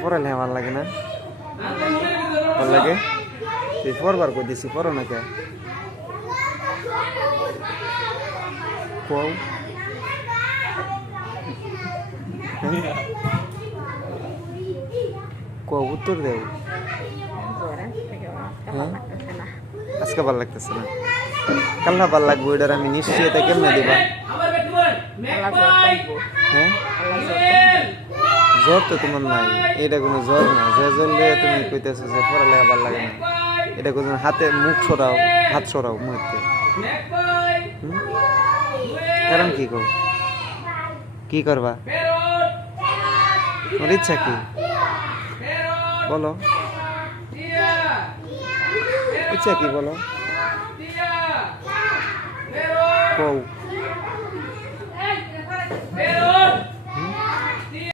পড়ালেখা ভাল লাগে না? ভাল লাগে? তুই পড়বার কই দিছি, পড়ো না কে? কও কও, উত্তর দেও। হ্যাঁ, আজকে ভাল লাগতেছে না, কাল্লা ভাল লাগবো, এটার আমি নিশ্চয়তা কেমনে দিবা? হ্যাঁ, জ্বর তো তোমার নাই, এটা কোনো জ্বর না যে জ্বর লিয়ে তুমি কইতেছো যে পড়ালেখা ভাল লাগে না। এটা কোনো হাতে মুখ সরাও, হাত সরাও মুখে। কারণ কি কও, কি করবা? ওর ইচ্ছা কি বলো, ইচ্ছা কি বলো, কও।